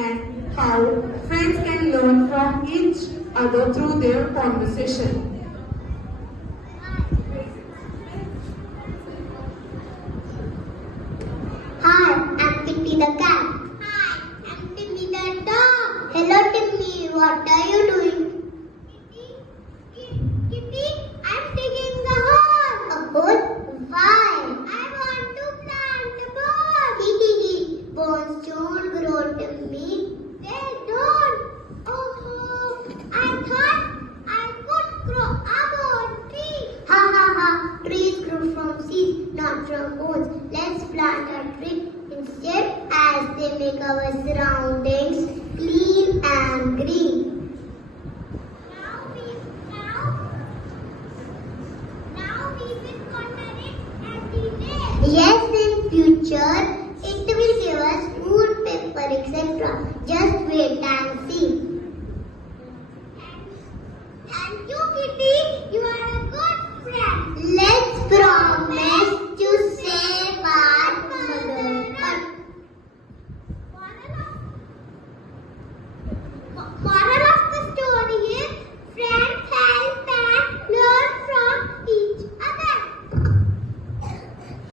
and how friends can learn from each other through their conversation. Hi, I'm Timmy the cat. Hi, I'm Timmy the dog. Hello Timmy, what are you doing? Kitty, I'm digging a hole. A hole? Why? I want to plant a bone. Bones don't grow, Timmy. They don't. Oh, I thought I could grow a bone tree. Ha ha ha, trees grow from seeds, not from bones. Let's plant a tree instead as they make our surroundings clean and green. Now we will water it every day. Yes, in future it will give us food, paper, etc. Just wait and see.